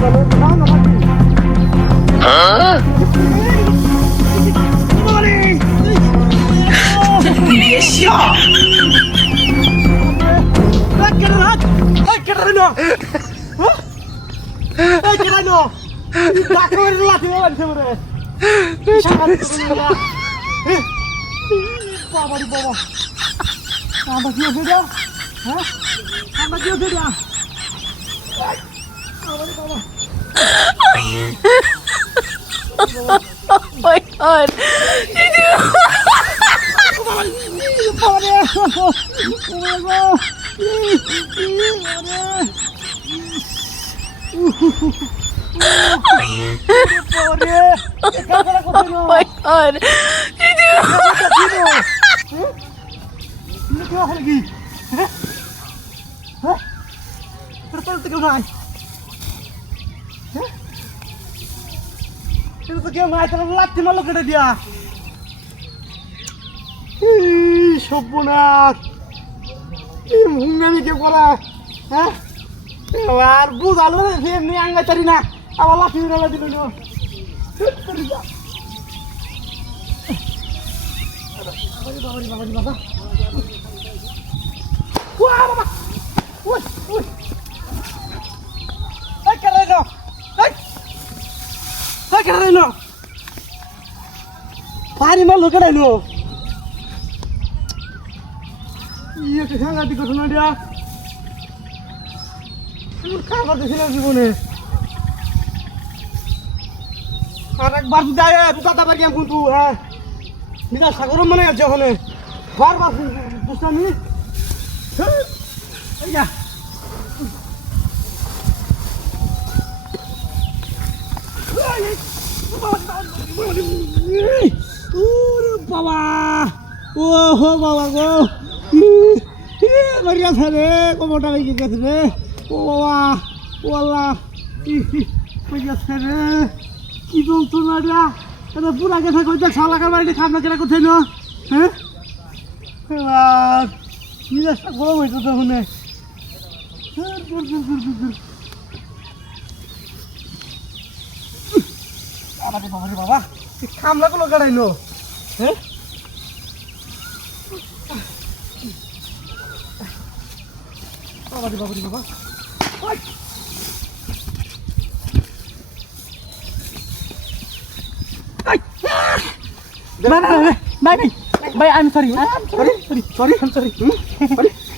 My God. Oh my God. সর্বনাশ মুঙ্গানি কে করা হ্যাঁ আর বুঝালো এমনি আঙ্গাই তারি না আবার লাঠি উড়ালা দিল বাবা পানি মারলো কেন ইয়ে সাংঘাতিক ঘটনা দিয়া খাবার দিয়েছিল জীবনে আর একবার যায় দুটা পারি আমি কিন্তু হ্যাঁ নিজা সাগরম মানে আছে ওখানে বারবার বুঝলামি বাবা ও হো বাবা গো বাড়ি আছে রে কমরটা ভেঙে গেছে রে ও বাবা ও আল্লাহ আছে রে কি বলতো না রা এটা পুরা গেছে কই দেখ শালাকার বাড়িতে খাবনা কেনা কোথায় না হ্যাঁ আর নিজেরটা গরম হইতো তখন বাবা রে বাবা খামলাগুলো গাড়াইলো হ্যাঁ বাবা রে বাবা Bye, I'm sorry. I'm sorry.